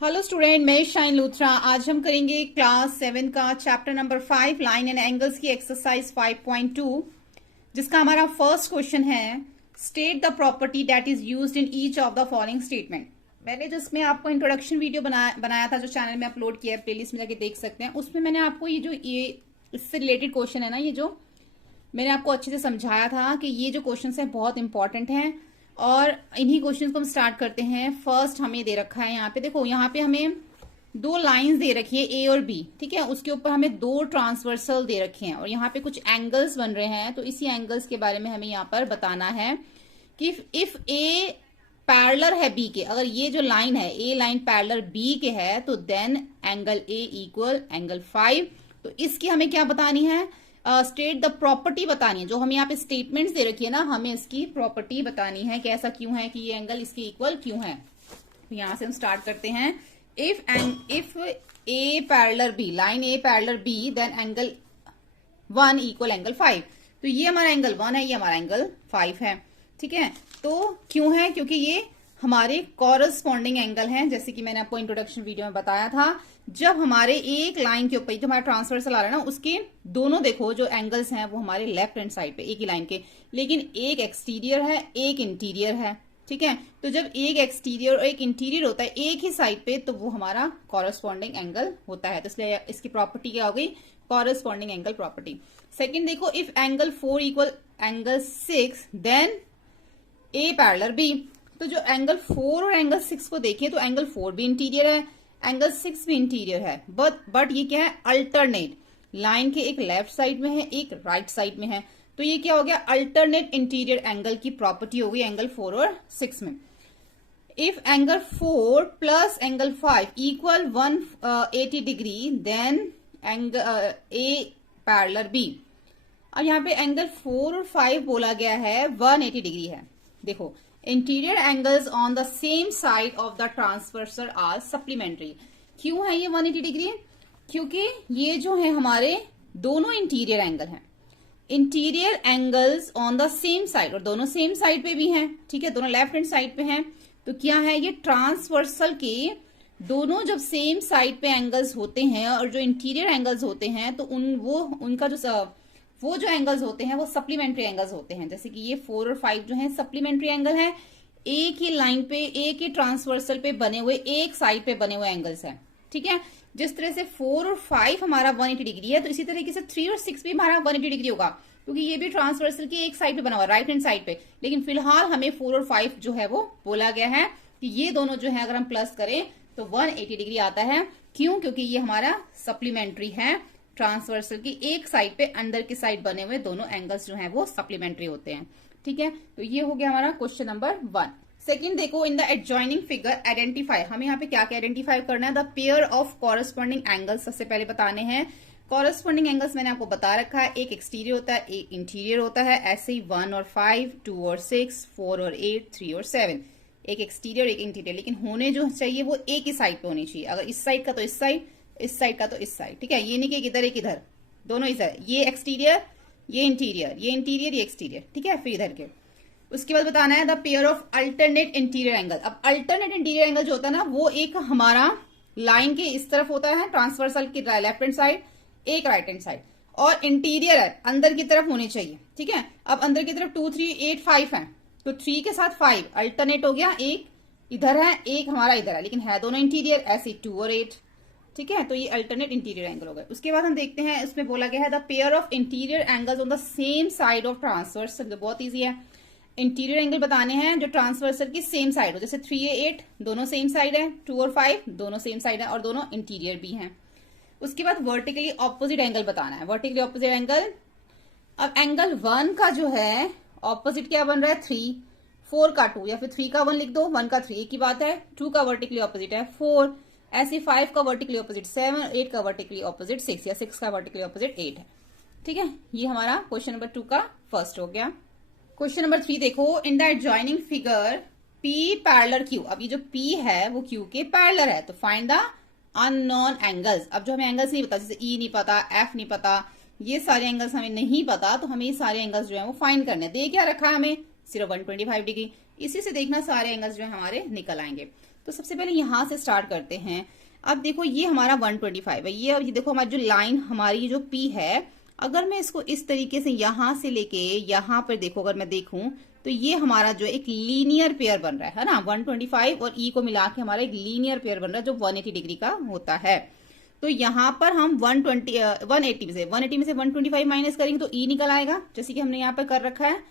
Hello student, मैं shine Luthra. आज हम करेंगे क्लास 7 का chapter number 5 line and angles की एक्सरसाइज 5.2, जिसका हमारा फर्स्ट क्वेश्चन है state the property that is used in each of the following statement. मैंने जिसमें आपको इंट्रोडक्शन वीडियो बनाया था, जो चैनल में अपलोड किया है, प्लेलिस्ट में जाके देख सकते हैं। उसमें मैंने आपको ये इससे रिलेटेड क्वेश्चन है ना, ये जो मैंने आपको अच्छे से समझाया था कि ये जो क्वेश्चन है बहुत इंपॉर्टेंट हैं और इन्हीं क्वेश्चंस को हम स्टार्ट करते हैं। फर्स्ट हमें दे रखा है यहाँ पे, देखो यहाँ पे हमें दो लाइंस दे रखी है ए और बी, ठीक है। उसके ऊपर हमें दो ट्रांसवर्सल दे रखे हैं और यहाँ पे कुछ एंगल्स बन रहे हैं। तो इसी एंगल्स के बारे में हमें यहाँ पर बताना है कि इफ ए पैरेलल है बी के, अगर ये जो लाइन है ए लाइन पैरेलल बी के है, तो then angle A equal angle 5। तो इसकी हमें क्या बतानी है, स्टेट द प्रॉपर्टी बतानी है। जो हमें यहाँ पे स्टेटमेंट्स दे रखी है ना, हमें इसकी प्रॉपर्टी बतानी है कि ऐसा क्यों है कि ये एंगल इसके इक्वल क्यों है। तो यहां से हम स्टार्ट करते हैं। If A parallel B, line A parallel B, then angle 1 equal angle 5। तो ये हमारा एंगल 1 है, ये हमारा एंगल 5 है, ठीक है। तो क्यों है, क्योंकि ये हमारे कॉरस्पॉन्डिंग एंगल हैं। जैसे कि मैंने आपको इंट्रोडक्शन वीडियो में बताया था, जब हमारे एक लाइन के ऊपर जो हमारा ट्रांसवर्सल आ रहा है ना, उसके दोनों देखो जो एंगल्स हैं वो हमारे लेफ्ट हैंड साइड पे एक ही लाइन के, लेकिन एक एक्सटीरियर है एक इंटीरियर है, ठीक है। तो जब एक एक्सटीरियर और एक इंटीरियर होता है एक ही साइड पे, तो वो हमारा कॉरस्पॉन्डिंग एंगल होता है। तो इसलिए इसकी प्रॉपर्टी क्या हो गई, कॉरस्पॉन्डिंग एंगल प्रॉपर्टी। सेकेंड देखो, if angle 4 equal angle 6 then A parallel B. तो जो एंगल 4 और एंगल 6 को देखिए, तो एंगल 4 भी इंटीरियर है, एंगल 6 भी इंटीरियर है, बट ये क्या है, अल्टरनेट। लाइन के एक लेफ्ट साइड में है एक राइट साइड में है, तो ये क्या हो गया, अल्टरनेट इंटीरियर एंगल की प्रॉपर्टी हो गई एंगल 4 और 6 में। If angle 4 plus angle 5 equal 180 degree, then angle A parallel B. अब यहाँ पे एंगल 4 और 5 बोला गया है 180 डिग्री है। देखो, interior angles on the same side of the transversal are supplementary. क्यों है ये 180 डिग्री, क्योंकि ये जो है हमारे दोनों इंटीरियर एंगल हैं। Interior angles on the same side, और दोनों सेम साइड पे भी हैं, ठीक है, दोनों लेफ्ट हैंड साइड पे हैं। तो क्या है, ये ट्रांसवर्सल के दोनों जब सेम साइड पे एंगल्स होते हैं और जो इंटीरियर एंगल्स होते हैं, तो उनका जो वो जो एंगल्स होते हैं वो सप्लीमेंट्री एंगल्स होते हैं। जैसे कि ये 4 और 5 जो है सप्लीमेंट्री एंगल है, एक ही लाइन पे एक ही ट्रांसवर्सल पे बने हुए एक साइड पे बने हुए एंगल्स हैं, ठीक है। जिस तरह से 4 और 5 हमारा 180 डिग्री है, तो इसी तरीके से 3 और 6 भी हमारा 180 डिग्री होगा, क्योंकि ये भी ट्रांसवर्सल की एक साइड पे बना हुआ, राइट हैंड साइड पे। लेकिन फिलहाल हमें 4 और 5 जो है वो बोला गया है कि ये दोनों जो है अगर हम प्लस करें तो 180 डिग्री आता है। क्यों, क्योंकि ये हमारा सप्लीमेंट्री है। ट्रांसवर्सल की एक साइड पे अंदर की साइड बने हुए दोनों एंगल्स जो हैं वो सप्लीमेंट्री होते हैं, ठीक है। तो ये हो गया हमारा क्वेश्चन नंबर 1। सेकंड देखो, in the adjoining figure identify. हमें यहाँ पे क्या क्या आइडेंटिफाई करना है, the pair of corresponding angles सबसे पहले बताने हैं। कॉरस्पॉन्डिंग एंगल्स मैंने आपको बता रखा है, एक एक्सटीरियर होता है एक इंटीरियर होता है। ऐसे ही 1 और 5, 2 और 6, 4 और 8, 3 और 7, एक एक्सटीरियर एक इंटीरियर, लेकिन होने जो चाहिए वो एक ही साइड पे होनी चाहिए। अगर इस साइड का तो इस साइड, इस साइड का तो इस साइड, ठीक है। ये नहीं कि इधर एक इधर, दोनों इधर, ये एक्सटीरियर ये इंटीरियर, ये इंटीरियर ये एक्सटीरियर, ठीक है, फिर इधर के। उसके बाद बताना है the pair of alternate interior angle. अब अल्टरनेट इंटीरियर एंगल जो होता है ना, वो एक हमारा लाइन के इस तरफ होता है ट्रांसवर्सल की लेफ्ट हैंड साइड, एक राइट हैंड साइड, और इंटीरियर है अंदर की तरफ होनी चाहिए, ठीक है। अब अंदर की तरफ 2, 3, 8, 5 है, तो 3 के साथ 5 अल्टरनेट हो गया, एक इधर है एक हमारा इधर है, लेकिन है दोनों इंटीरियर। ऐसे 2 और 8, ठीक है। तो ये अल्टरनेट इंटीरियर एंगल हो गए। उसके बाद हम देखते हैं, इसमें बोला गया है the pair of interior angles on the same side of transversal. तो बहुत इजी है, इंटीरियर एंगल बताने हैं जो ट्रांसवर्सल की सेम साइड हो। जैसे 3 और 8 दोनों सेम साइड है, 2 और 5 दोनों सेम साइड है और दोनों इंटीरियर भी हैं। उसके बाद वर्टिकली ऑपोजिट एंगल बताना है, वर्टिकली ऑपोजिट एंगल। अब एंगल 1 का जो है ऑपोजिट क्या बन रहा है, 3, 4 का 2, या फिर 3 का 1 लिख दो, 1 का 3, एक ही बात है। 2 का वर्टिकली ऑपोजिट है 4, ऐसे 5 का वर्टिकली ऑपोजिट 7, 8 का वर्टिकली ऑपोजिट 6, या 6 का वर्टिकली ऑपोजिट 8 है, ठीक है। ये हमारा क्वेश्चन नंबर 2 का फर्स्ट हो गया। क्वेश्चन नंबर 3 देखो, in the adjoining figure P parallel Q। अब ये जो P है वो Q के पैरेलल है, तो फाइंड द अननोन एंगल्स। अब जो हमें एंगल्स नहीं पता, जैसे E नहीं पता, F नहीं पता, ये सारे एंगल्स हमें नहीं पता, तो हमें ये सारे एंगल्स जो है वो फाइंड करने। दे क्या रखा है हमें, सिर्फ 125 डिग्री। इसी से देखना सारे एंगल्स जो है हमारे निकल आएंगे। तो सबसे पहले यहां से स्टार्ट करते हैं। अब देखो ये हमारा 125 है, ये अब ये देखो हमारी जो लाइन हमारी जो P है, अगर मैं इसको इस तरीके से यहां से लेके यहां पर देखो, अगर मैं देखूं तो ये हमारा जो एक लीनियर पेयर बन रहा है ना, 125 और E को मिला के हमारा एक लीनियर पेयर बन रहा है जो 180 डिग्री का होता है। तो यहां पर हम 180 में से 125 माइनस करेंगे तो E निकल आएगा, जैसे कि हमने यहाँ पर कर रखा है।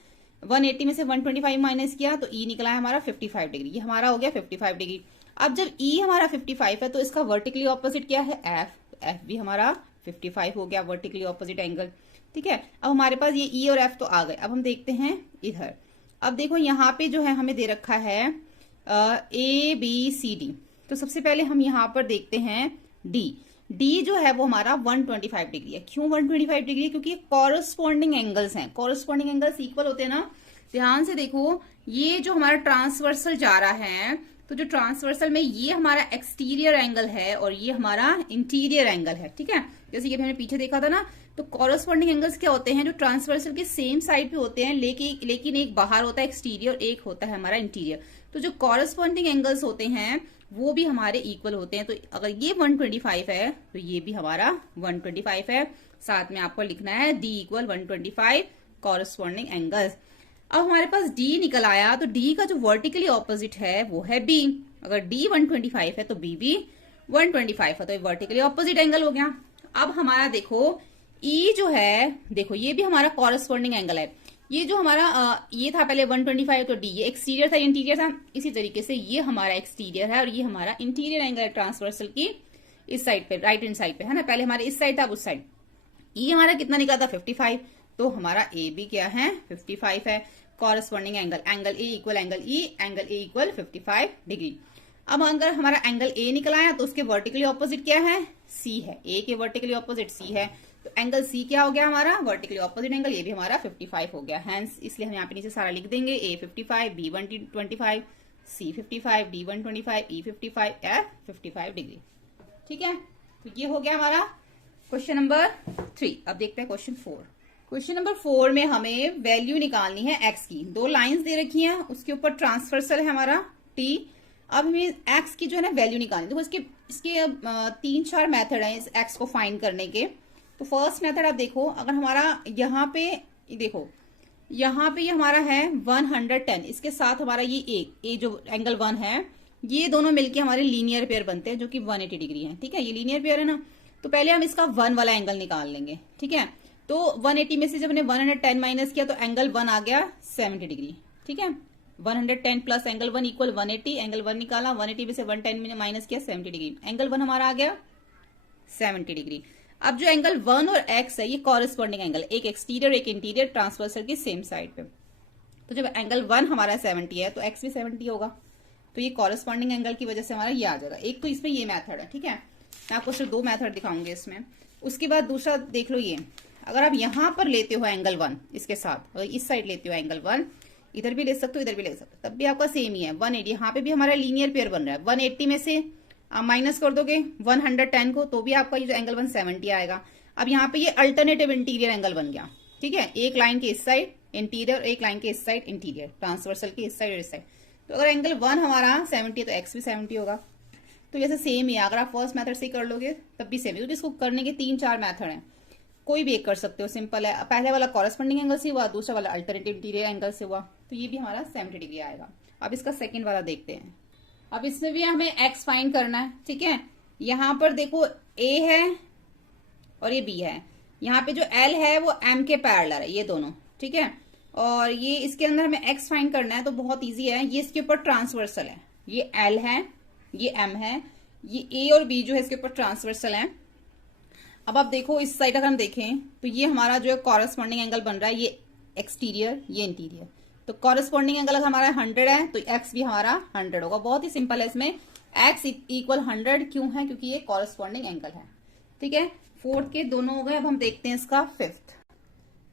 180 में से 125 माइनस किया तो E निकला है हमारा 55 डिग्री, ये हमारा हो गया 55 डिग्री। अब जब E हमारा 55 है तो इसका वर्टिकली ऑपोजिट क्या है, F। F भी हमारा 55 हो गया, वर्टिकली ऑपोजिट एंगल। ठीक है, अब हमारे पास ये E और F तो आ गए। अब हम देखते हैं इधर। अब देखो यहाँ पे जो है हमें दे रखा है ABCD। तो सबसे पहले हम यहाँ पर देखते हैं D जो है वो हमारा 125 डिग्री है। क्यों 125 डिग्री? क्योंकि कॉरस्पॉन्डिंग एंगल्स हैं। कॉरस्पॉन्डिंग एंगल्स इक्वल होते हैं ना। ध्यान से देखो, ये जो हमारा ट्रांसवर्सल जा रहा है, तो जो ट्रांसवर्सल में ये हमारा एक्सटीरियर एंगल है और ये हमारा इंटीरियर एंगल है। ठीक है, जैसे कि हमने पीछे देखा था ना, तो कॉरस्पॉन्डिंग एंगल्स क्या होते हैं, जो ट्रांसवर्सल के सेम साइड पे होते हैं, लेकिन एक बाहर होता है एक्सटीरियर, एक होता है हमारा इंटीरियर। तो जो कॉरस्पॉन्डिंग एंगल्स होते हैं वो भी हमारे इक्वल होते हैं। तो अगर ये 125 है तो ये भी हमारा 125 है। साथ में आपको लिखना है D इक्वल 125 कॉरस्पॉन्डिंग एंगल्स। अब हमारे पास D निकल आया, तो D का जो वर्टिकली ऑपोजिट है वो है B। अगर D 125 है तो B भी 125 है, तो ये वर्टिकली ऑपोजिट एंगल हो गया। अब हमारा देखो E जो है, देखो ये भी हमारा कॉरस्पॉन्डिंग एंगल है। ये जो हमारा ये था पहले 125, तो D ये एक्सटीरियर था, इंटीरियर था। इसी तरीके से ये हमारा एक्सटीरियर है और ये हमारा इंटीरियर एंगल है ट्रांसवर्सल की इस साइड पे, राइट हैंड साइड पे, है ना। पहले हमारे इस साइड था, उस साइड। E हमारा कितना निकला था 55, तो हमारा A भी क्या है 55 है। Corresponding angle A equal angle E, angle A equal 55 degree. अब अगर हमारा एंगल A निकल आया तो उसके वर्टिकली ऑपोजिट क्या है, C है। A के वर्टिकली ऑपोजिट C है, तो एंगल C क्या हो गया हमारा, वर्टिकली ऑपोजिट एंगल, ये भी हमारा 55 हो गया। हैंस इसलिए हम यहाँ पे नीचे सारा लिख देंगे, A 55, B 125, C 55, D 125, E 55, F 55 degree. ठीक है, तो ये हो गया हमारा क्वेश्चन नंबर 3। अब देखते हैं क्वेश्चन 4। क्वेश्चन नंबर 4 में हमें वैल्यू निकालनी है x की। दो लाइंस दे रखी हैं, उसके ऊपर ट्रांसवर्सल है हमारा T। अब हमें x की जो है ना वैल्यू निकालनी है। देखो इसके 3-4 मेथड हैं इस x को फाइंड करने के। तो फर्स्ट मेथड आप देखो, अगर हमारा यहाँ पे देखो, यहाँ पे ये हमारा है 110, इसके साथ हमारा ये जो एंगल 1 है, ये दोनों मिलके हमारे लीनियर पेयर बनते हैं जो कि 180 डिग्री है। ठीक है, ये लीनियर पेयर है ना। तो पहले हम इसका 1 वाला एंगल निकाल लेंगे। ठीक है, तो 180 में से जब हमने 110 माइनस किया तो एंगल 1 आ गया 70 डिग्री। ठीक है, 110 प्लस एंगल 1 इक्वल 180, एंगल 1 निकाला, 180 में से 110 माइनस किया 70 डिग्री, एंगल 1 हमारा आ गया 70 डिग्री। अब जो एंगल 1 और x है ये कॉरेस्पॉन्डिंग एंगल, एक एक्सटीरियर एक इंटीरियर ट्रांसवर्सल की सेम साइड पे। तो जब एंगल 1 हमारा 70 है तो x भी 70 होगा, तो ये कॉरेस्पॉन्डिंग एंगल की वजह से हमारा ये आ जाएगा। एक तो इसमें ये मेथड है। ठीक है, मैं आपको सिर्फ 2 मेथड दिखाऊंगी इसमें। उसके बाद दूसरा देख लो, ये अगर आप यहां पर लेते हो एंगल 1 इसके साथ, अगर इस साइड लेते हो एंगल 1, इधर भी ले सकते हो इधर भी ले सकते हो, तब भी आपका सेम ही है 180। यहाँ पे भी हमारा लीनियर पेयर बन रहा है। 180 में से आप माइनस कर दोगे 110 को, तो भी आपका ये जो एंगल 170 आएगा। अब यहाँ पे ये अल्टरनेटिव इंटीरियर एंगल बन गया। ठीक है, एक लाइन के इस साइड इंटीरियर, एक लाइन के इस साइड इंटीरियर, ट्रांसवर्सल के इस साइड और इस साइड। तो अगर एंगल 1 हमारा 70 है तो एक्स भी 70 होगा। तो जैसे सेम ही, अगर आप फर्स्ट मेथड से कर लोगे तब भी सेम है। तो इसको करने के 3-4 मेथड हैं, कोई भी एक कर सकते हो, सिंपल है। पहले वाला कॉरेस्पॉन्डिंग एंगल से हुआ, दूसरा वाला अल्टरनेटिव इंटीरियर एंगल से हुआ, तो ये भी हमारा 70 डिग्री आएगा। अब इसका सेकंड वाला देखते हैं। अब इसमें भी हमें x फाइंड करना है। ठीक है, यहां पर देखो a है और ये b है। यहाँ पे जो l है वो m के पैरेलल है, ये दोनों। ठीक है, और ये इसके अंदर हमें x फाइंड करना है, तो बहुत इजी है। ये इसके ऊपर ट्रांसवर्सल है, ये l है, ये m है, ये a और b जो है इसके ऊपर ट्रांसवर्सल है। अब आप देखो इस साइड अगर हम देखें तो ये हमारा जो कॉरेस्पॉन्डिंग एंगल बन रहा है, ये एक्सटीरियर ये इंटीरियर। तो कॉरेस्पॉन्डिंग एंगल अगर हमारा 100 है तो x भी हमारा 100 होगा। बहुत ही सिंपल है। इसमें x इक्वल 100 क्यों है, क्योंकि ये कॉरेस्पॉन्डिंग एंगल है। ठीक है, फोर्थ के दोनों हो गए। अब हम देखते हैं इसका fifth.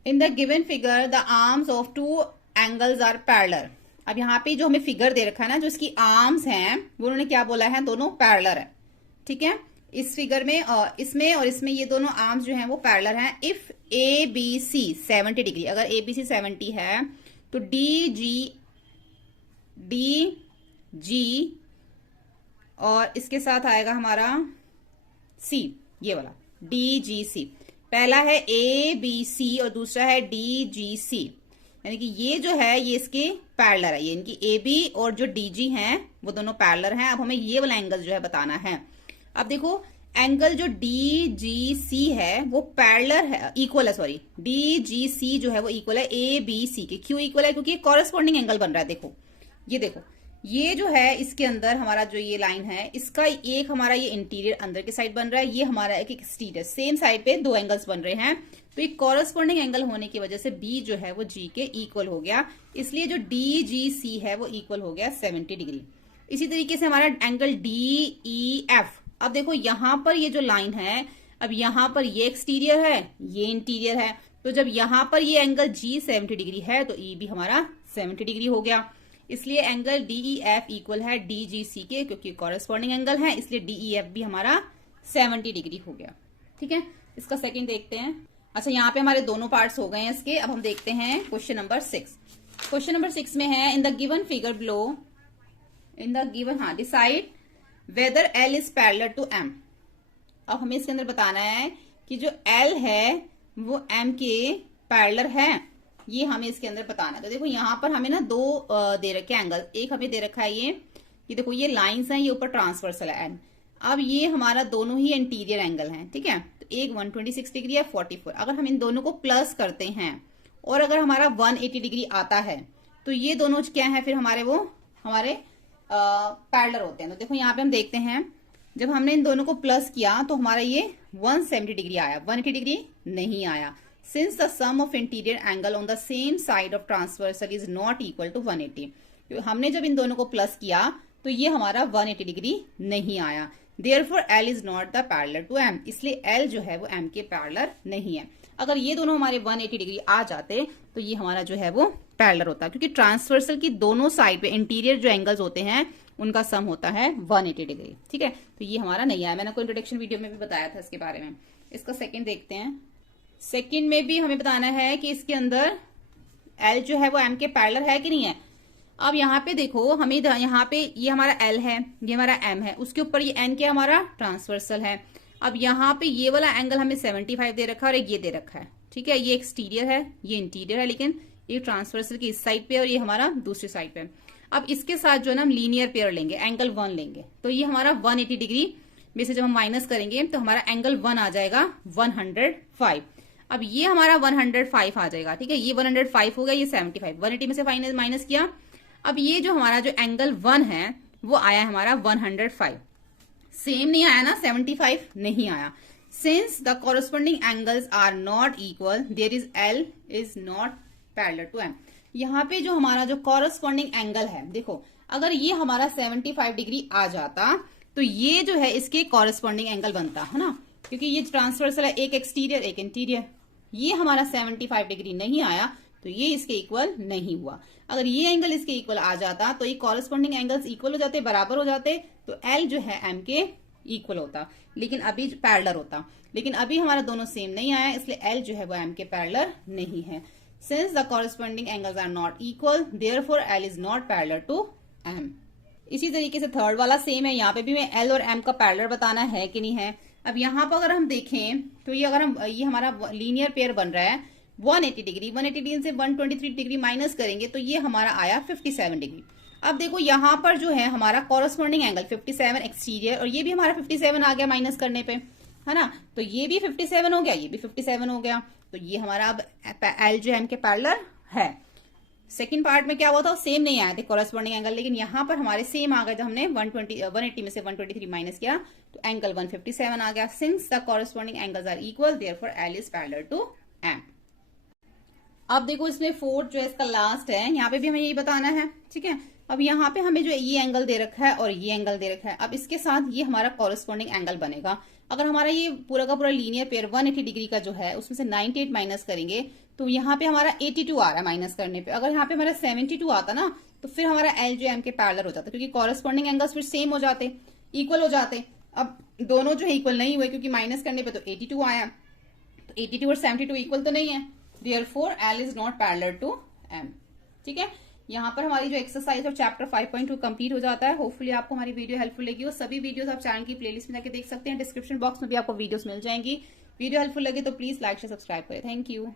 In the given figure the arms of 2 angles are parallel. अब यहाँ पे जो हमें फिगर दे रखा है ना, जो इसकी आर्म्स हैं वो उन्होंने क्या बोला है, दोनों पैरेलल है। ठीक है, इस फिगर में इसमें और इसमें ये दोनों आर्म्स जो हैं वो पैरेलल हैं। If A B C 70 degree, अगर ए बी सी 70 है तो डी जी और इसके साथ आएगा हमारा सी, ये वाला DGC। पहला है ABC और दूसरा है DGC, यानी कि ये जो है ये इसके पैरेलल है, ये इनकी AB और जो DG हैं वो दोनों पैरेलल हैं। अब हमें ये वाला एंगल जो है बताना है। अब देखो एंगल जो DGC है वो पैरेलल है, इक्वल है, सॉरी, DGC जो है वो इक्वल है ABC के। क्यों इक्वल है? क्योंकि कॉरेस्पॉन्डिंग एंगल बन रहा है। देखो ये जो है इसके अंदर हमारा जो ये लाइन है इसका एक हमारा ये इंटीरियर अंदर की साइड बन रहा है, ये हमारा एक एक्सटीरियर, सेम साइड पे दो एंगल्स बन रहे हैं। तो एक कॉरेस्पॉन्डिंग एंगल होने की वजह से B जो है वो G के इक्वल हो गया, इसलिए जो DGC है वो इक्वल हो गया 70 डिग्री। इसी तरीके से हमारा एंगल DEF, अब देखो यहां पर ये जो लाइन है, अब यहां पर ये एक्सटीरियर है, ये इंटीरियर है, तो जब यहां पर ये एंगल G 70 डिग्री है तो E भी हमारा 70 डिग्री हो गया। इसलिए एंगल DEF इक्वल है DGC के, क्योंकि कॉरेस्पॉन्डिंग एंगल है इसलिए DEF भी हमारा 70 डिग्री हो गया। ठीक है, इसका सेकंड देखते हैं। अच्छा, यहाँ पे हमारे दोनों पार्ट्स हो गए हैं इसके। अब हम देखते हैं क्वेश्चन नंबर 6। क्वेश्चन नंबर 6 में है in the given figure below, in the given, हाँ, decide whether L is parallel to M। अब हमें इसके अंदर बताना है कि जो L है वो M के पैरेलल है, ये हमें इसके अंदर बताना है। तो देखो यहाँ पर हमें ना दो दे रखे एंगल, एक हमें दे रखा है ये देखो ये लाइंस हैं, ये ऊपर ट्रांसवर्सल है N। अब ये हमारा दोनों ही इंटीरियर एंगल हैं, ठीक है। तो एक 126 डिग्री है 44। अगर हम इन दोनों को प्लस करते हैं और अगर हमारा 180 डिग्री आता है तो ये दोनों क्या है फिर हमारे, वो हमारे पैरेलल होते हैं। तो देखो यहाँ पे हम देखते हैं जब हमने इन दोनों को प्लस किया तो हमारा ये 170 डिग्री आया, 180 डिग्री नहीं आया। Since the sum of interior angle on the same side of transversal is not equal to 180। हमने जब इन दोनों को प्लस किया तो ये हमारा 180 डिग्री नहीं आया। Therefore L is not the parallel to M, इसलिए L जो है वो M के पैरेलल नहीं है। अगर ये दोनों हमारे 180 डिग्री आ जाते तो ये हमारा जो है वो पैरेलल होता, क्योंकि ट्रांसवर्सल की दोनों साइड पे इंटीरियर जो एंगल्स होते हैं उनका सम होता है 180 डिग्री। ठीक है, तो ये हमारा नहीं आया, मैंने आपको इंट्रोडक्शन वीडियो में भी बताया था इसके बारे में। इसका सेकंड देखते हैं। सेकंड में भी हमें बताना है कि इसके अंदर L जो है वो M के पैरेलल है कि नहीं है। अब यहाँ पे देखो हमें यहाँ पे ये हमारा L है, ये हमारा M है, उसके ऊपर ये N क्या हमारा ट्रांसवर्सल है। अब यहाँ पे ये वाला एंगल हमें 75 दे रखा है और एक ये दे रखा है, ठीक है। ये एक्सटीरियर है, ये इंटीरियर है, लेकिन ये ट्रांसवर्सल की इस साइड पे और ये हमारा दूसरी साइड पे। अब इसके साथ जो है ना हम लीनियर पेयर लेंगे, एंगल 1 लेंगे, तो ये हमारा 180 डिग्री में से जब हम माइनस करेंगे तो हमारा एंगल 1 आ जाएगा 105। अब ये हमारा 105 आ जाएगा, ठीक है। ये 105 हो गया, ये 75, 180 में से माइनस किया। अब ये जो हमारा जो एंगल 1 है वो आया हमारा 105, सेम नहीं आया ना, 75 नहीं आया। Since the corresponding angles are not equal there is L is not parallel to M। यहाँ पे जो हमारा जो कॉरेस्पॉन्डिंग एंगल है, देखो अगर ये हमारा 75 डिग्री आ जाता तो ये जो है इसके कॉरेस्पॉन्डिंग एंगल बनता है ना, क्योंकि ये ट्रांसवर्सल है, एक एक्सटीरियर एक इंटीरियर। ये हमारा 75 डिग्री नहीं आया तो ये इसके इक्वल नहीं हुआ। अगर ये एंगल इसके इक्वल आ जाता तो ये कॉरेस्पॉन्डिंग एंगल्स इक्वल हो जाते, बराबर हो जाते, तो L जो है M के इक्वल होता, लेकिन अभी पैरेलल होता। लेकिन अभी हमारा दोनों सेम नहीं आया, इसलिए L जो है वो M के पैरेलल नहीं है। Since the corresponding angles are not equal therefore L is not parallel to M। इसी तरीके से थर्ड वाला सेम है, यहाँ पे भी मैं L और M का पैरेलल बताना है कि नहीं है। अब यहाँ पर अगर हम देखें तो ये अगर हम ये हमारा लीनियर पेयर बन रहा है 180 डिग्री, 180 डिग्री से 123 डिग्री माइनस करेंगे तो ये हमारा आया 57 डिग्री। अब देखो यहाँ पर जो है हमारा कॉरेस्पॉन्डिंग एंगल 57 एक्सटीरियर और ये भी हमारा 57 आ गया माइनस करने पे, है ना। तो ये भी 57 हो गया, ये भी 57 हो गया, तो ये हमारा अब L जो M के पैरेलल है। सेकंड पार्ट में क्या हुआ था, सेम नहीं आया थे कॉरेस्पॉन्डिंग एंगल, लेकिन यहाँ पर हमारे सेम आ गए। जब हमने 180 में से 123 माइनस किया तो एंगल 157 आ गया। Since the corresponding angles are equal therefore L is parallel to M। अब देखो इसमें फोर्थ जो है इसका लास्ट है, यहाँ पे भी हमें यही बताना है, ठीक है। अब यहाँ पे हमें जो ये एंगल दे रखा है और ये एंगल दे रखा है, अब इसके साथ ये हमारा कॉरेस्पॉन्डिंग एंगल बनेगा। अगर हमारा ये पूरा का पूरा लीनियर पेयर 180 डिग्री का जो है उसमें से 98 माइनस करेंगे तो यहाँ पे हमारा 82 आ रहा है माइनस करने पे। अगर यहाँ पे हमारा 72 आता ना तो फिर हमारा L जो M के पैरेलल हो जाता, क्योंकि कॉरेस्पॉन्डिंग एंगल्स फिर सेम हो जाते, इक्वल हो जाते। अब दोनों जो है इक्वल नहीं हुए, क्योंकि माइनस करने पे तो 82 आया, तो 82 और 72 इक्वल तो नहीं है, therefore L is not parallel to M। ठीक है, यहाँ पर हमारी जो एक्सरसाइज और चैप्टर 5.2 कंप्लीट हो जाता है। होपफुली आपको हमारी वीडियो हेल्पफुल लगी हो। सभी वीडियोस आप चैनल की प्लेलिस्ट में जाके देख सकते हैं। डिस्क्रिप्शन बॉक्स में भी आपको वीडियोस मिल जाएंगी। वीडियो हेल्पफुल लगे तो प्लीज लाइक से सब्सक्राइब करें। Thank you.